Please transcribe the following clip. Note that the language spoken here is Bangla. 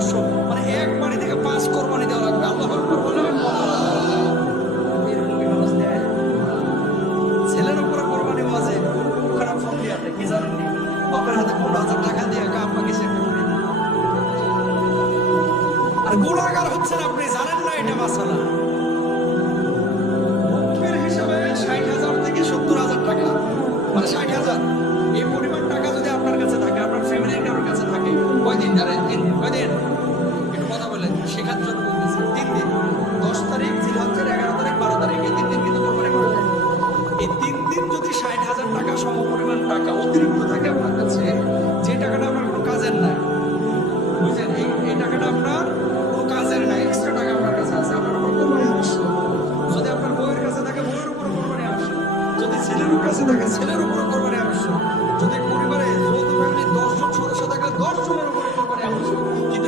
পরামর্শ, মানে এক বাড়ি থেকে 5 কোরবানি দেওয়া লাগবে। আল্লাহু আকবার বলেন। এরকম কি মানুষ দেয়? ছেলের উপরে কোরবানি ওয়াজে ওখানে ফোন দিয়ে আপনি কি জানেন নি? বাপের হাতে 15,000 টাকা দিয়ে আব্বা কিছু একটা করে দিন। আর গুণাগার হচ্ছেন আপনি, জানেন না এটা মাসালা।